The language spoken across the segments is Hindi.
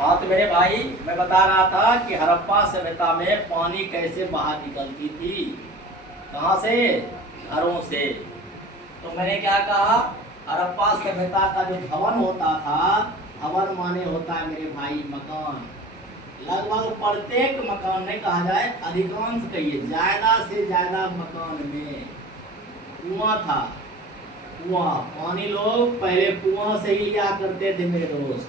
हाँ तो मेरे भाई, मैं बता रहा था कि हड़प्पा सभ्यता में पानी कैसे बाहर निकलती थी। कहाँ से? घरों से। तो मैंने क्या कहा, हड़प्पा सभ्यता का जो भवन होता था, भवन माने होता है मेरे भाई मकान। लगभग प्रत्येक मकान में, कहा जाए अधिकांश कहिए ज्यादा से ज्यादा मकान में कुआं था। कुआं, पानी लोग पहले कुआं से ही लिया करते थे मेरे दोस्त।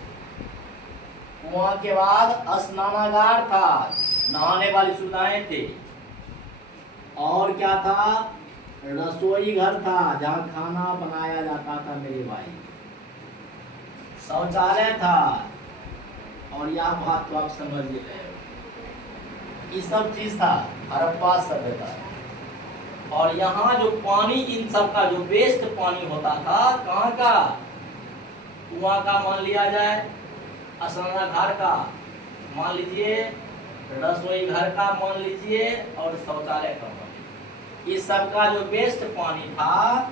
कुआं के बाद स्नानागार था, नहाने वाली सुविधाएं थे। और क्या था? रसोई घर था जहाँ खाना बनाया जाता था मेरे भाई। शौचालय था। और यह बात तो आप समझ ही रहे हो, ये सब चीज था हड़प्पा सभ्यता। और यहाँ जो पानी, इन सब का जो वेस्ट पानी होता था, कहाँ का? कुआं का मान लिया जाए, स्नानागार का मान लीजिए, रसोई घर का मान लीजिए, और शौचालय का मान लीजिए। इस सब का जो वेस्ट पानी था,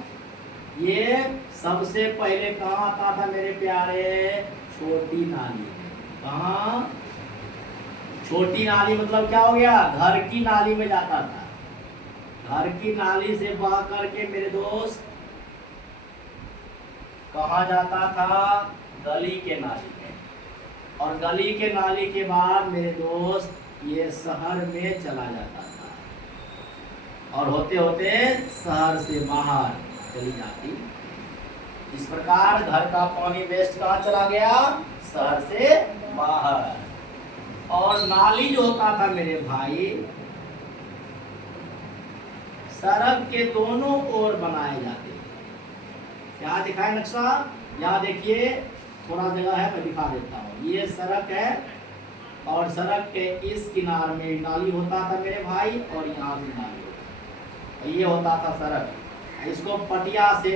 ये सबसे पहले कहाँ आता था मेरे प्यारे? छोटी नाली में। कहाँ? छोटी नाली मतलब क्या हो गया? घर की नाली में जाता था। घर की नाली से बह करके मेरे दोस्त कहाँ जाता था? गली के नाली में। और गली के नाली के बाद मेरे दोस्त ये शहर में चला जाता था, और होते होते शहर से बाहर चली जाती। इस प्रकार घर का पानी वेस्ट कहाँ चला गया? शहर से बाहर। और नाली जो होता था मेरे भाई, सड़क के दोनों ओर बनाए जाते। क्या दिखाए नक्शा? यहाँ देखिए, थोड़ा जगह है, मैं दिखा देता हूँ। ये सड़क है, और सड़क के इस किनारे में नाली होता था मेरे भाई, और यहाँ भी नाली होता था। ये होता था सड़क। इसको पटिया से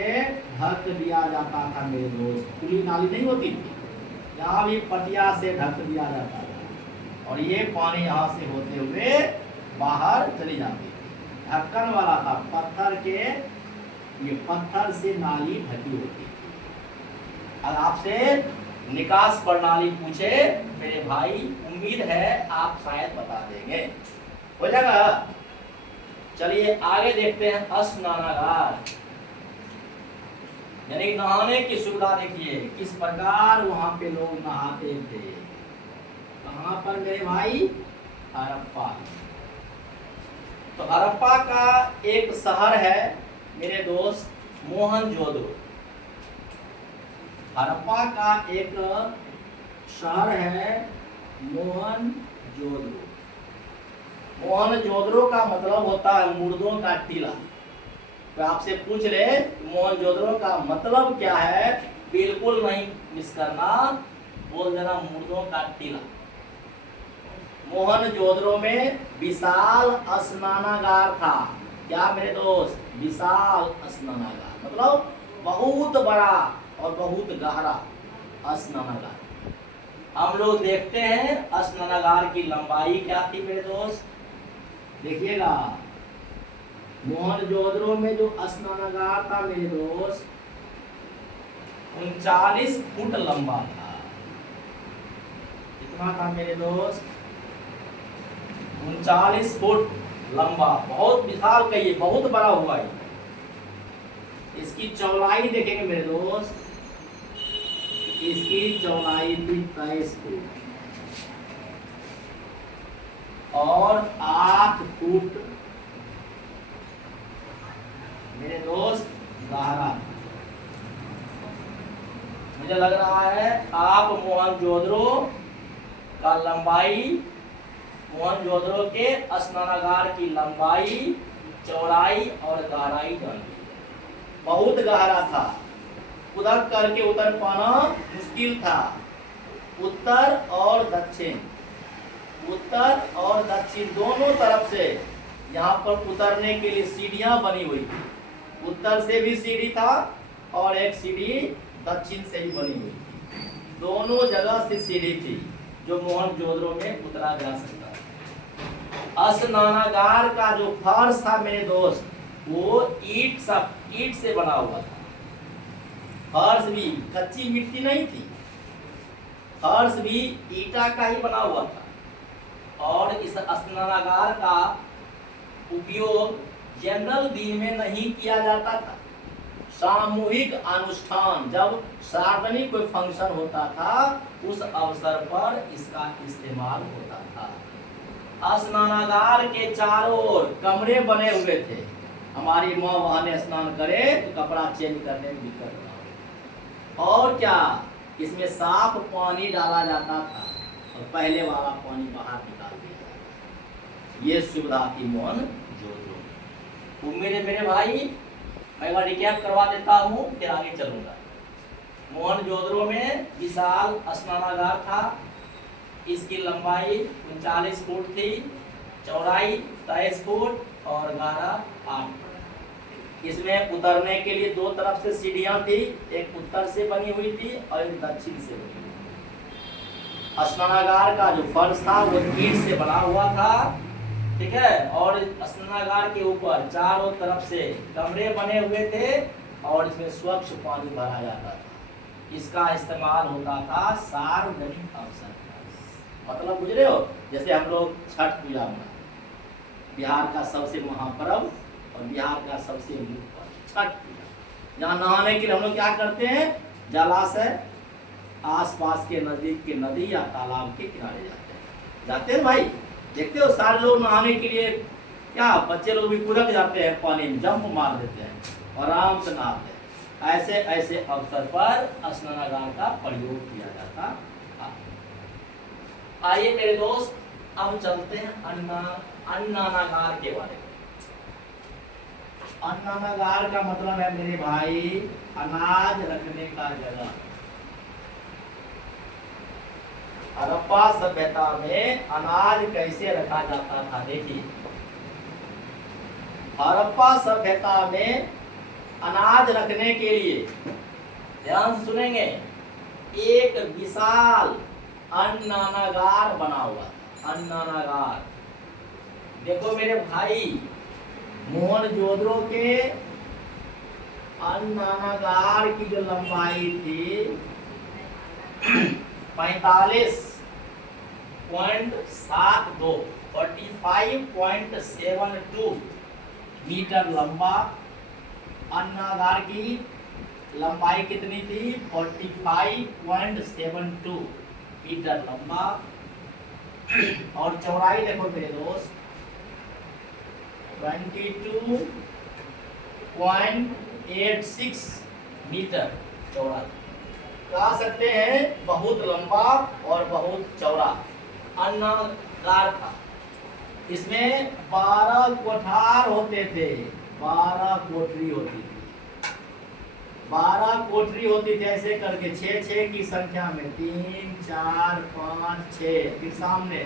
ढक दिया जाता था मेरे दोस्त। खुली नाली नहीं होती थी, यहाँ भी पटिया से ढक दिया जाता था, और ये पानी यहाँ से होते हुए बाहर चली जाती थी। ढक्कन वाला था, पत्थर के, ये पत्थर से नाली ढकी होती थी। अब आपसे निकास प्रणाली पूछे मेरे भाई, उम्मीद है आप शायद बता देंगे। हो जाएगा? चलिए आगे देखते हैं। स्नानागार यानी नहाने की सुविधा। देखिए किस प्रकार वहां पे लोग नहाते थे। कहां पर मेरे भाई? हड़प्पा। तो हड़प्पा का एक शहर है मेरे दोस्त, मोहनजोदड़ो। हड़प्पा का एक शहर है मोहनजोदड़ो। मोहनजोदड़ो का मतलब होता है मुर्दों का टीला। तो आपसे पूछ ले मोहनजोदड़ो का मतलब क्या है, बिल्कुल नहीं मिस करना, बोल देना मुर्दों का टीला। मोहनजोदड़ो में विशाल स्नानागार था। क्या मेरे दोस्त? विशाल स्नानागार मतलब बहुत बड़ा और बहुत गहरा स्नानागार। हम लोग देखते हैं स्नानागार की लंबाई क्या थी मेरे दोस्त। देखिएगा, मोहनजोदड़ो में जो स्नानागार था मेरे दोस्त, 39 फुट लंबा था। कितना था मेरे दोस्त? 39 फुट लंबा। बहुत विशाल, कहिए बहुत बड़ा हुआ है। इसकी चौड़ाई देखेंगे मेरे दोस्त, इसकी चौड़ाई थी 23 फुट, और 8 फुट मेरे दोस्त गहरा। मुझे लग रहा है आप मोहनजोदड़ो का लंबाई, मोहनजोदड़ो के स्नानागार की लंबाई, चौड़ाई और गहराई जानते हैं। बहुत गहरा था, उधर करके उतर पाना मुश्किल था। उत्तर और दक्षिण, उत्तर और दक्षिण दोनों तरफ से यहाँ पर उतरने के लिए सीढ़ियां बनी हुई थी। उत्तर से भी सीढ़ी था, और एक सीढ़ी दक्षिण से भी बनी हुई थी। दोनों जगह से सीढ़ी थी जो मोहनजोदड़ो में उतरा जा सकता। स्नानागार का जो फर्श था मेरे दोस्त, वो ईंट से बना हुआ था। फर्श भी कच्ची मिट्टी नहीं थी, फर्श भी ईटा का ही बना हुआ था और इस स्नानागार का उपयोग जनरल दिन में नहीं किया जाता था। सामूहिक अनुष्ठान, जब सार्वजनिक कोई फंक्शन होता था उस अवसर पर इसका इस्तेमाल होता था। स्नानागार के चारों ओर कमरे बने हुए थे। हमारी माँ वहां ने स्नान करे तो कपड़ा चेंज करने में दिक्कत ना हो। और क्या, इसमें साफ पानी डाला जाता था और पहले वाला पानी बाहर निकाल दिया जाता। ये सुविधा थी मोहनजोदड़ो। उम्मीद है मेरे भाई, मैं एक बार रिकैप करवा देता हूँ फिर आगे चलूंगा। मोहनजोदड़ो में विशाल स्नानागार था। इसकी लंबाई 39 फुट थी, चौड़ाई 23 फुट और गहरा 8 फुट। इसमें उतरने के लिए दो तरफ से सीढ़ियां थी, एक उत्तर से बनी हुई थी और एक दक्षिण से बनी हुई। स्नानागार का जो फर्श था वो ईंट से बना हुआ था, ठीक है। और स्नानागार के ऊपर चारों तरफ से कमरे बने हुए थे और इसमें स्वच्छ पानी भरा जाता था। इसका इस्तेमाल होता था सार्वजनिक अवसर पर। मतलब बुझ रहे हो, जैसे हम लोग छठ पूजा मनाते, बिहार का सबसे महापर्व और बिहार का सबसे मुख्य पर्व छठ पूजा। यहाँ नहाने के लिए हम लोग क्या करते हैं, जलाशय आसपास के नजदीक के नदी या तालाब के किनारे जाते हैं भाई। देखते हो सारे लोग नहाने के लिए, क्या बच्चे लोग भी कूद जाते हैं पानी में, जंप मार देते हैं और आराम से नहाते हैं। ऐसे ऐसे अवसर पर स्नानागार का प्रयोग किया जाता था। आइए मेरे दोस्त, अब चलते हैं अन्नानागार के बारे में। अन्नानागार का मतलब है मेरे भाई अनाज रखने का जगह। हड़प्पा सभ्यता में अनाज कैसे रखा जाता था, देखिए। हड़प्पा सभ्यता में अनाज रखने के लिए, ध्यान से सुनेंगे, एक विशाल अन्नानागार बना हुआ था। अन्नानागार देखो मेरे भाई, मोहनजोदड़ो के अन्नानागार की जो लंबाई थी 45.72 मीटर लंबा। अन्नागार की लंबाई कितनी थी, 45.72 मीटर लंबा। और चौड़ाई देखो मेरे दोस्त 22.86 मीटर चौड़ा। कह सकते हैं बहुत लंबा और बहुत चौड़ा अन्नागार था। इसमें 12 कोठार होते थे, 12 कोठरी होती थी। 12 कोठरी होती थी ऐसे करके 6 की संख्या में, 3 4 5 6, फिर सामने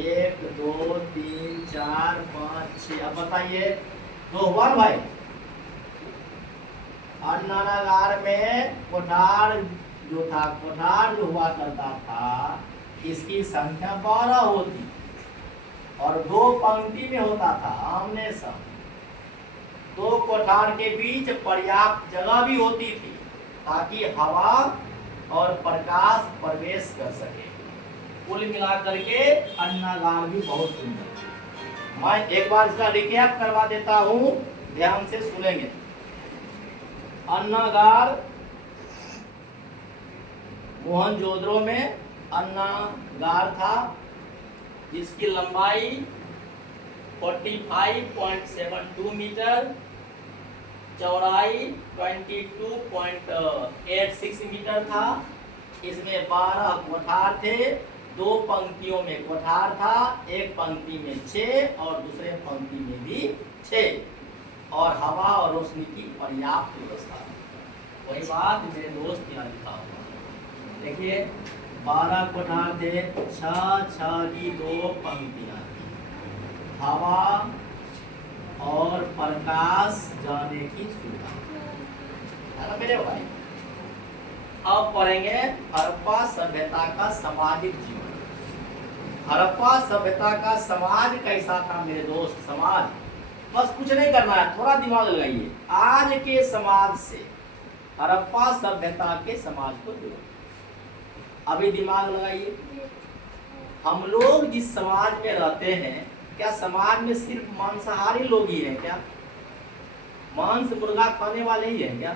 1 2 3 4 5 6। अब बताइए, दो हुआ ना भाई। अन्नागार में कोठार जो था, कोठार जो हुआ करता था, इसकी संख्या 12 होती और 2 पंक्ति में होता था, आमने सामने। 2 कोठार के बीच पर्याप्त जगह भी होती थी ताकि हवा और प्रकाश प्रवेश कर सके। कुल मिलाकर के अन्नागार भी बहुत सुंदर। मैं एक बार इसका रिकैप करवा देता हूँ, ध्यान से सुनेंगे। अन्नागार, मोहनजोदड़ो में अन्नागार था जिसकी लंबाई 45.72 मीटर, चौड़ाई 22.86 मीटर था। इसमें 12 कोठार थे, 2 पंक्तियों में कोठार था, एक पंक्ति में 6 और दूसरे पंक्ति में भी 6, और हवा और रोशनी की पर्याप्त व्यवस्था। वही बात मेरे दोस्त यहाँ लिखा हुआ, देखिए 12 कोठार थे, 6 की 2 पंक्तियां थी, हवा और प्रकाश जाने की सुविधा है मेरे भाई। अब पढ़ेंगे हड़प्पा सभ्यता का सामाजिक जीवन। हड़प्पा सभ्यता का समाज कैसा था मेरे दोस्त। समाज बस कुछ नहीं करना है, थोड़ा दिमाग लगाइए। आज के समाज से हड़प्पा सभ्यता के समाज को जोड़ो। अभी दिमाग लगाइए, हम लोग जिस समाज में रहते हैं, क्या समाज में सिर्फ मांसाहारी लोग ही हैं क्या? मांस मुर्गा खाने वाले ही हैं क्या?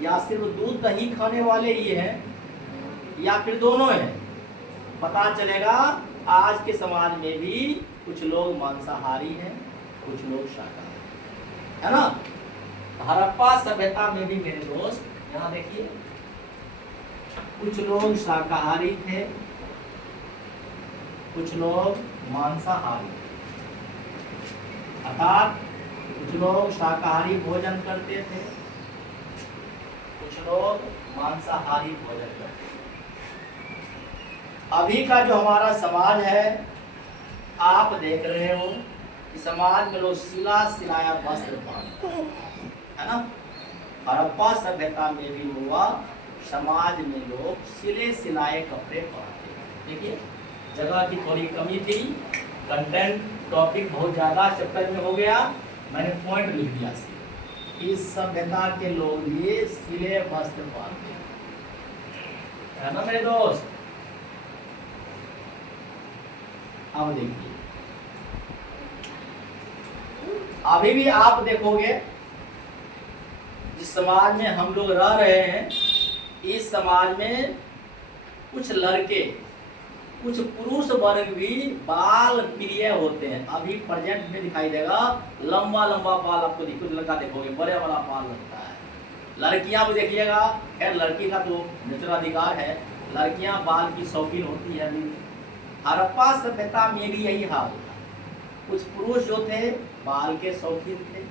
या सिर्फ दूध दही खाने वाले ही हैं, या फिर दोनों हैं? पता चलेगा आज के समाज में भी कुछ लोग मांसाहारी हैं, कुछ लोग शाकाहारी, है ना? हड़प्पा सभ्यता में भी मेरे दोस्त यहाँ देखिए, कुछ लोग शाकाहारी थे, कुछ लोग मांसाहारी, अर्थात कुछ लोग शाकाहारी भोजन करते थे, कुछ लोग मांसाहारी भोजन करते थे। अभी का जो हमारा समाज है, आप देख रहे हो कि समाज में लोग सिला सिलाया वस्त्र पहनते हैं, है ना? हड़प्पा सभ्यता में भी हुआ, समाज में लोग सिले सिलाए कपड़े पहनते हैं। देखिए, जगह की थोड़ी कमी थी, कंटेंट टॉपिक बहुत ज़्यादा चैप्टर में हो गया, मैंने पॉइंट लिख दिया। इस सभ्यता के लोग भी सिले वस्त्र पहनते हैं, है ना मेरे दोस्त? अब देखिए, अभी भी आप देखोगे जिस समाज में हम लोग रह रहे हैं, इस समाज में कुछ लड़के, कुछ पुरुष वर्ग भी बाल प्रिय होते हैं। अभी प्रेजेंट में दिखाई देगा, लंबा लंबा बाल आपको कुछ लड़का देखोगे बड़े वाला बाल लगता है। लड़कियां भी देखिएगा, खैर लड़की का तो नेचुरल अधिकार है, लड़कियां बाल की शौकीन होती है। हड़प्पा सभ्यता में भी यही हाल था, कुछ पुरुष जो थे बाल के शौकीन थे,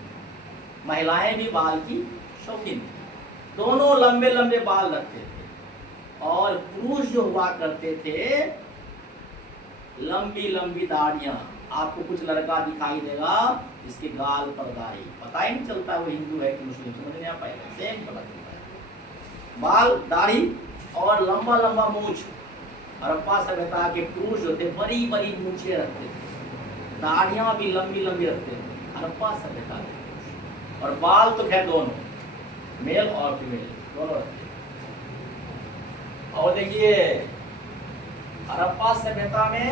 महिलाएं भी बाल की शौकीन थी, दोनों लंबे लंबे बाल रखते थे। और पुरुष जो हुआ करते थे, लंबी लंबी दाढ़ियां। आपको कुछ लड़का दिखाई देगा इसके गाल पर दाढ़ी, पता ही नहीं चलता वो हिंदू है कि मुस्लिम, समझ नहीं आ पाएगा, सेम पता चलता है। बाल दाढ़ी और लंबा लंबा मूंछ। हड़प्पा सभ्यता के पुरुष जो थे बड़ी बड़ी मूंछें रखते थे, दाढ़ियां भी लंबी लंबी रखते थे हड़प्पा सभ्यता के पुरुष। और बाल तो खैर दोनों, मेल और फीमेल दोनों रखते थे। और देखिए, हड़प्पा सभ्यता में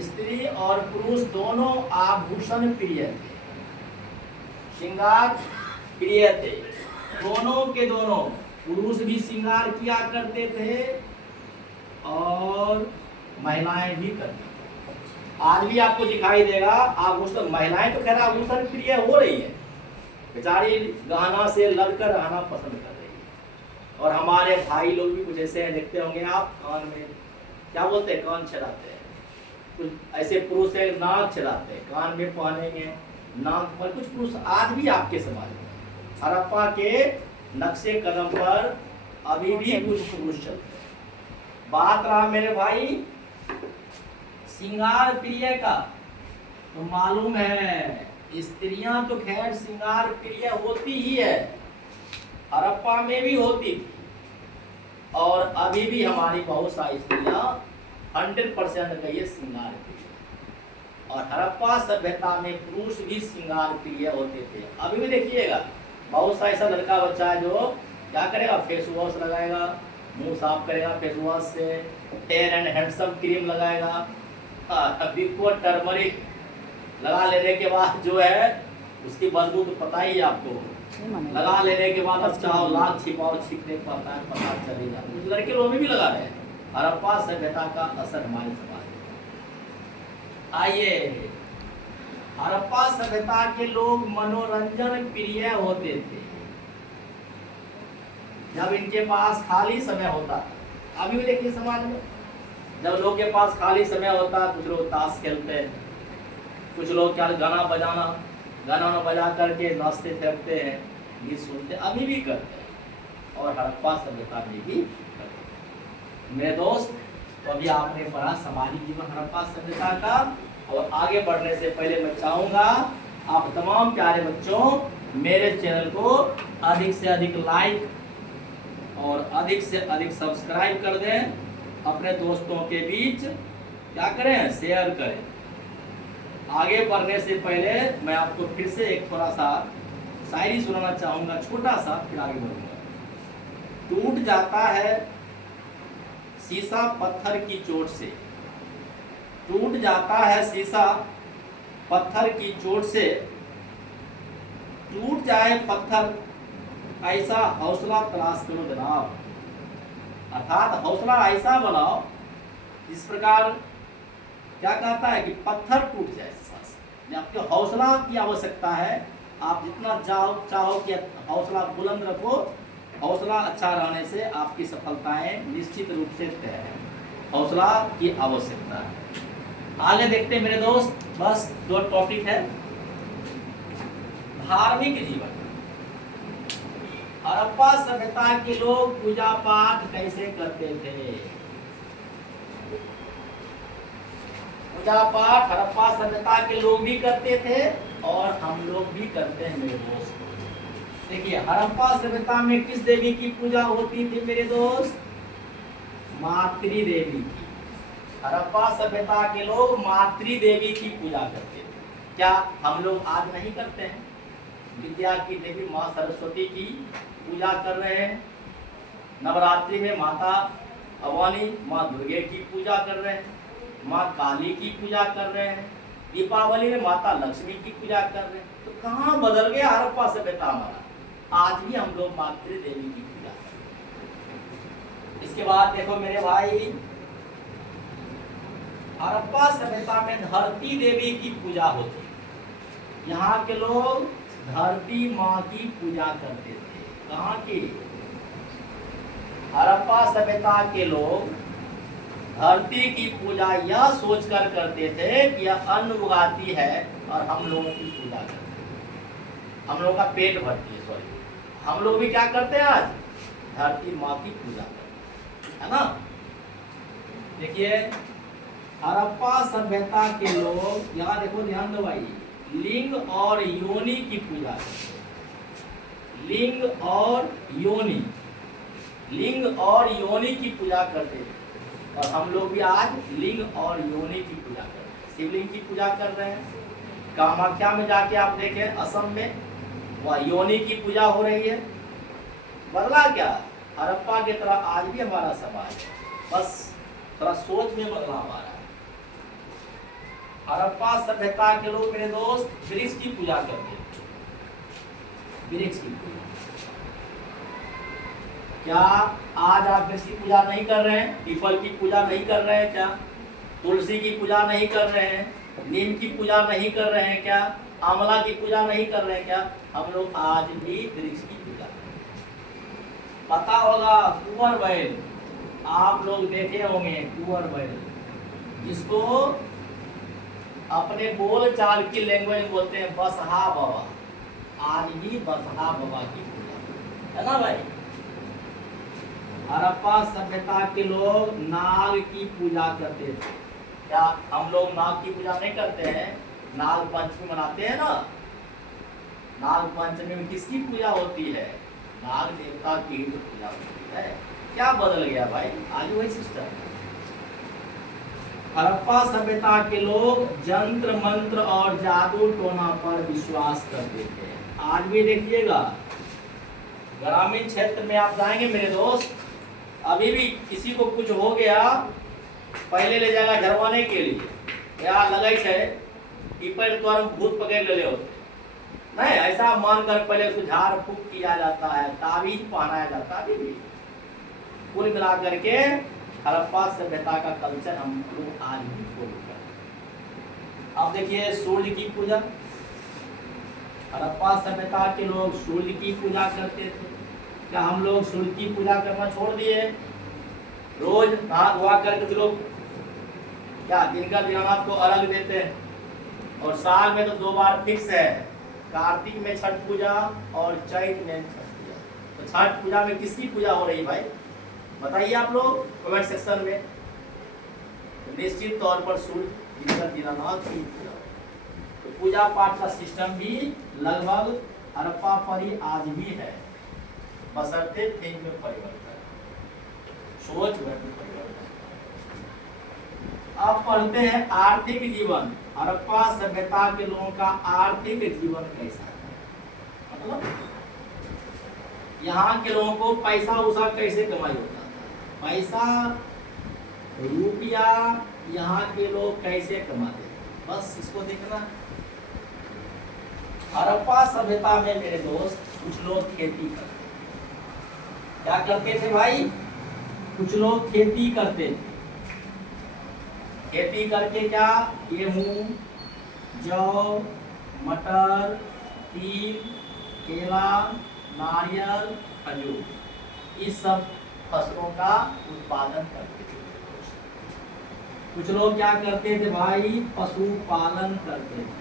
स्त्री और पुरुष दोनों आभूषण प्रिय थे, श्रृंगार प्रिय थे, दोनों के दोनों। पुरुष भी श्रृंगार किया करते थे और महिलाएं भी करती थी। आज भी आपको दिखाई देगा आभूषण, महिलाएं तो खैर आभूषण प्रिय हो रही है, बेचारी गहना से लड़कर रहना पसंद कर रही है। और हमारे भाई लोग भी कुछ ऐसे हैं, देखते होंगे आप, कान में क्या बोलते हैं, कान छेड़ाते हैं। कुछ ऐसे पुरुष है नाक छेड़ाते हैं, कान में पहनेंगे नाक पर। कुछ पुरुष आज भी आपके समाज में, हड़प्पा के नक्शे कदम पर अभी भी कुछ पुरुष चलते हैं। बात रहा मेरे भाई श्रृंगार प्रिय का, तो मालूम है स्त्रियां तो खैर श्रृंगार प्रिय होती ही है, हड़प्पा में भी होती थी, और अभी भी हमारी बहुत सारी स्त्रियां 100% कहिए श्रृंगार प्रिय। और हड़प्पा सभ्यता में पुरुष भी श्रृंगार प्रिय होते थे। अभी भी देखिएगा, बहुत सा ऐसा लड़का बच्चा है जो क्या करेगा, फेस वॉश लगाएगा, मुंह साफ करेगा फेस वॉश से, फेयर एंड हैंडसम क्रीम लगाएगा, अभी को टर्मरिक लगा लेने के बाद जो है उसकी बदबू तो पता ही है आपको, लगा लेने के बाद अब चाहो लाल छिपाओ छिपने पड़ता है, पता चलेगा। कुछ लड़के लोग भी लगा रहे हैं। हड़प्पा सभ्यता का असर हमारे समाज में। आइए, हड़प्पा सभ्यता के लोग मनोरंजन प्रिय होते थे। जब इनके पास खाली समय होता था, अभी भी देखिए समाज में जब लोग के पास खाली समय होता है, कुछ लोग ताश खेलते हैं, कुछ लोग क्या गाना बजा करके नाचते फिरते हैं, गीत सुनते, अभी भी करते हैं, और हड़प्पा सभ्यता में भी करते हैं। मेरे दोस्त, तो अभी आपने पढ़ा सामाजिक जीवन हड़प्पा सभ्यता का, और आगे बढ़ने से पहले मैं चाहूँगा आप तमाम प्यारे बच्चों मेरे चैनल को अधिक से अधिक लाइक और अधिक से अधिक सब्सक्राइब कर दें, अपने दोस्तों के बीच क्या करें, शेयर करें। आगे बढ़ने से पहले मैं आपको फिर से एक थोड़ा सा शायरी सुनाना चाहूँगा, छोटा सा, फिर आगे बढ़ूँगा। टूट जाता है शीशा पत्थर की चोट से। टूट जाता है शीशा पत्थर की चोट से। टूट जाए पत्थर ऐसा हौसला तलाश करो जनाब। अर्थात हौसला ऐसा बनाओ जिस प्रकार क्या कहता है कि पत्थर टूट जाए शीशा से। आपके हौसला की आवश्यकता है। आप जितना चाहो कि हौसला बुलंद रखो। हौसला अच्छा रहने से आपकी सफलताएं निश्चित रूप से तय है। हौसला की आवश्यकता है। आगे देखते हैं मेरे दोस्त, बस 2 टॉपिक है। धार्मिक जीवन। हड़प्पा सभ्यता के लोग पूजा पाठ कैसे करते थे? पूजा पाठ हड़प्पा सभ्यता के लोग भी करते थे और हम लोग भी करते हैं मेरे दोस्त। देखिए हड़प्पा सभ्यता में किस देवी की पूजा होती थी मेरे दोस्त? मातृ देवी की। हड़प्पा सभ्यता के लोग मातृ देवी की पूजा करते थे। क्या हम लोग आज नहीं करते हैं? विद्या की देवी माँ सरस्वती की पूजा कर रहे हैं। नवरात्रि में माता भवानी माँ दुर्गे की पूजा कर रहे हैं। माँ काली की पूजा कर रहे हैं। दीपावली में माता लक्ष्मी की पूजा कर रहे हैं। तो कहाँ बदल गया हड़प्पा सभ्यता हमारा? आज भी हम लोग मातृ देवी की पूजा करते हैं। इसके बाद देखो मेरे भाई, हड़प्पा सभ्यता में धरती देवी की पूजा होती। यहाँ के लोग धरती माँ की पूजा करते थे। कहाँ की? हड़प्पा सभ्यता के लोग धरती की पूजा यह सोचकर करते थे कि यह अन्न उगाती है और हम लोगों की पूजा करते हैं। हम लोगों का पेट भरती है। सॉरी, हम लोग भी क्या करते हैं? आज धरती माँ की पूजा करते हैं, है ना। देखिए हड़प्पा सभ्यता के लोग, यहाँ देखो ध्यान दो भाई, लिंग और योनि की पूजा करते हैं। लिंग और योनि, लिंग और योनि की पूजा करते थे। और हम लोग भी आज लिंग और योनि की पूजा कर रहे हैं। शिवलिंग की पूजा कर रहे हैं। कामाख्या में जाके आप देखें असम में, वह योनि की पूजा हो रही है। बदला क्या? हड़प्पा की तरह आज भी हमारा समाज है, बस थोड़ा सोच में बदलाव आ रहा है। हड़प्पा सभ्यता के लोग मेरे दोस्त वृक्ष की पूजा करते थे। वृक्ष की पूजा। क्या आज आप वृक्ष की पूजा नहीं कर रहे हैं? पीपल की पूजा नहीं कर रहे हैं क्या? तुलसी की पूजा नहीं कर रहे हैं? नीम की पूजा नहीं कर रहे हैं क्या? आंवला की पूजा नहीं कर रहे हैं क्या? हम लोग आज भी वृक्ष की पूजा करते हैं। पता होगा कुंवर बैल, आप लोग देखे होंगे कुंवर बैल, जिसको अपने बोल चाल की लैंग्वेज बोलते हैं बसहा बाबा। आज भी बसहा बाबा की पूजा है ना भाई। हड़प्पा सभ्यता के लोग नाग की पूजा करते थे। क्या हम लोग नाग की पूजा नहीं करते हैं? नाग पंचमी मनाते हैं ना। नाग पंचमी में किसकी पूजा होती है? नाग देवता की ही पूजा होती है। क्या बदल गया भाई? आज वही सिस्टम। हड़प्पा सभ्यता के लोग जंत्र मंत्र और जादू टोना पर विश्वास करते थे। आज भी देखिएगा ग्रामीण क्षेत्र में आप जाएंगे मेरे दोस्त, अभी भी किसी को कुछ हो गया पहले ले जाएगा झरवाने के लिए। यार लगे है कि पहले तो हम भूत पकड़ ले होते नहीं, ऐसा मानकर पहले उसको झाड़ फूक किया जाता है, ताबीज पहनाया जाता है। अभी भी कुल मिला करके हड़प्पा सभ्यता का कल्चर हम लोग आज भी फॉलो करते हैं। अब देखिए सूर्य की पूजा। हड़प्पा सभ्यता के लोग सूर्य की पूजा करते थे। क्या हम लोग सूर्य की पूजा करना छोड़ दिए? रोज नहा धोआ करके लोग क्या दिनकर दीनानाथ को अर्घ देते हैं। और साल में तो 2 बार फिक्स है, कार्तिक में छठ पूजा और चैत में छठ पूजा। तो छठ पूजा में किसकी पूजा हो रही भाई बताइए आप लोग कमेंट सेक्शन में। तो निश्चित तौर पर सूर्य दिनकर दीनानाथ की पूजा। तो पूजा पाठ का सिस्टम भी लगभग हड़प्पा पर ही आज भी है, बशर्ते थिंक में परिवर्तन, सोच में परिवर्तन। अब पढ़ते हैं आर्थिक जीवन। हड़प्पा सभ्यता के लोगों का आर्थिक जीवन कैसा है? मतलब यहाँ के लोगों को पैसा उसा कैसे कमाई होता था, पैसा रुपया यहाँ के लोग कैसे कमाते थे, बस इसको देखना। हड़प्पा सभ्यता में मेरे दोस्त कुछ लोग खेती करते, क्या करते थे भाई, कुछ लोग खेती करते थे। खेती करके क्या, गेहूं, जौ, मटर, तिल, केला, नारियल, खजूर, इस सब फसलों का उत्पादन करते थे। कुछ लोग क्या करते थे भाई, पशुपालन करते थे।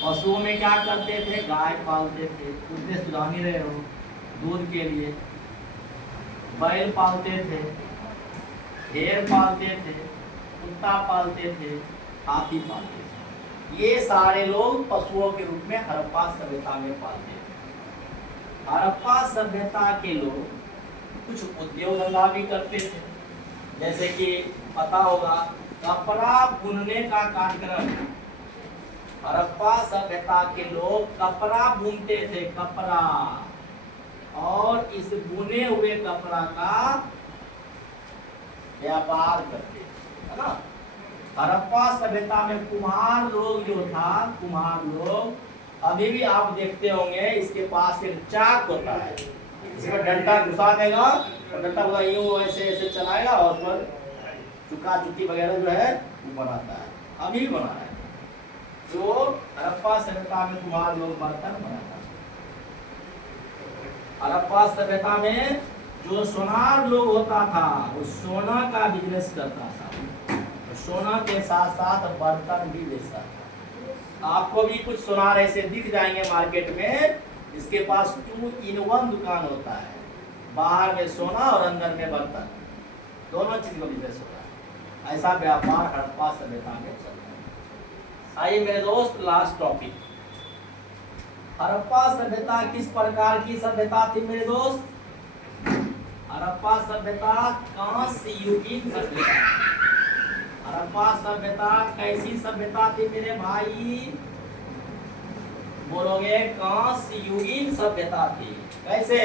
पशुओं में क्या करते थे, गाय पालते थे, उतने सुधार ही रहे हो, दूध के लिए। बैल पालते थे, भेड़ पालते थे, कुत्ता पालते थे, हाथी पालते थे। ये सारे लोग पशुओं के रूप में हड़प्पा सभ्यता में पालते थे। हड़प्पा सभ्यता के लोग कुछ उद्योग धंधा भी करते थे, जैसे कि पता होगा कपड़ा बुनने का कार्यक्रम। हड़प्पा सभ्यता के लोग कपड़ा बुनते थे, कपड़ा, और इस बुने हुए कपड़ा का व्यापार करते थे, है ना। हड़प्पा सभ्यता में कुम्हार लोग जो था, कुम्हार लोग अभी भी आप देखते होंगे, इसके पास एक चाक होता है, इसमें डंडा घुसा देगा और डंडा पूरा यूं ऐसे ऐसे चलाएगा और उस पर चुका चुकी वगैरह जो है वो बनाता है, अभी भी बना रहा है। जो हड़प्पा सभ्यता में कुम्हार लोग बर्तन बनाता है। हड़प्पा सभ्यता में जो सोनार लोग होता था वो सोना का बिजनेस करता था, तो सोना के साथ साथ बर्तन भी बेचता था। आपको भी कुछ सोनार ऐसे दिख जाएंगे मार्केट में, जिसके पास 2 in 1 दुकान होता है, बाहर में सोना और अंदर में बर्तन, दोनों चीज का बिजनेस होता है। ऐसा व्यापार हड़प्पा सभ्यता में चलता है। आइए मेरे दोस्त, लास्ट टॉपिक, हड़प्पा सभ्यता किस प्रकार की सभ्यता थी मेरे दोस्त? हड़प्पा सभ्यता कांस्य युगीन सभ्यता। हड़प्पा सभ्यता कैसी सभ्यता थी मेरे भाई? बोलोगे कांस्य युगीन सभ्यता थी। कैसे?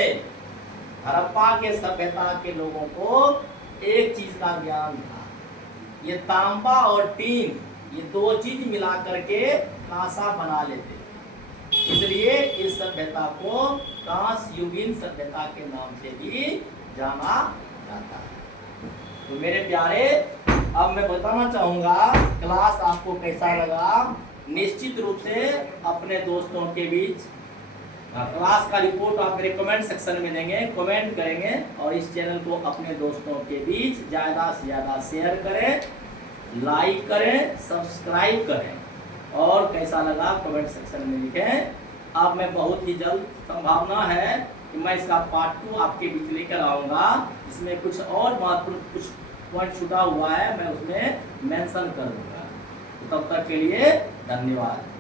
हड़प्पा के सभ्यता के लोगों को एक चीज का ज्ञान था, ये तांबा और टीन, ये 2 चीज मिला करके कांसा बना लेते, इसलिए इस सभ्यता को कांस्य युगीन सभ्यता के नाम से भी जाना जाता है। तो मेरे प्यारे, अब मैं बताना चाहूंगा क्लास आपको कैसा लगा। निश्चित रूप से अपने दोस्तों के बीच क्लास का रिपोर्ट आप मेरे कमेंट सेक्शन में देंगे, कमेंट करेंगे, और इस चैनल को अपने दोस्तों के बीच ज़्यादा से ज़्यादा शेयर करें, लाइक करें, सब्सक्राइब करें, और कैसा लगा कमेंट सेक्शन में लिखें। अब मैं बहुत ही जल्द, संभावना है कि मैं इसका पार्ट 2 आपके बीच लेकर आऊँगा, इसमें कुछ और महत्वपूर्ण कुछ पॉइंट छूटा हुआ है, मैं उसमें मेंशन कर दूँगा। तो तब तक के लिए धन्यवाद।